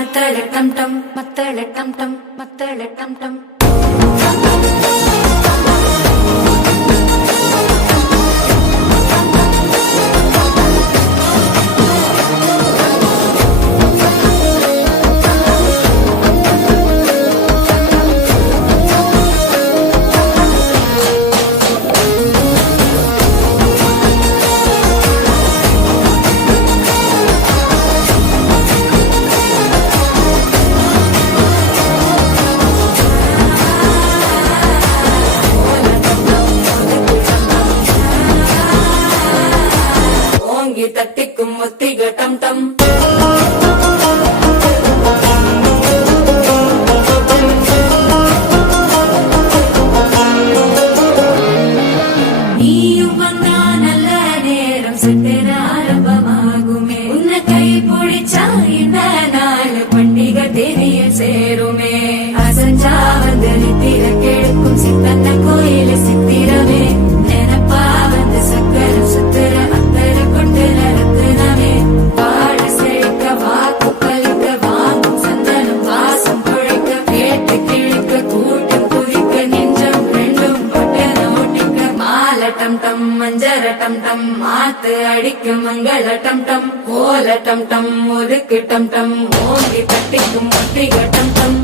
மத்தள டம் டம் மத்தள டம் டம் மத்தள டம் டம் தட்டிக்கும் ஒத்திக டம் டம் நீயும் வந்தா நல்ல நேரம் சித்திர ஆரம்பமாகுமே உன்னை கை பிடிச்சா இந்த நாள் பண்டிகை தெரிய சேருமே அசஞ்சா வந்து நித்திர கெடுக்கும் சித்தன்ன கோயில சித்திரமே நினைப்பா வந்து சக்கரம் சுத்திர டம் டம் மஞ்சர டம் டம் மாத்து அடிக்கும் மங்கள டம் டம் ஓல டம் டம் ஒதுக்கு டம் டம் ஓங்கி தட்டிக்கும் ஒத்திக டம் டம்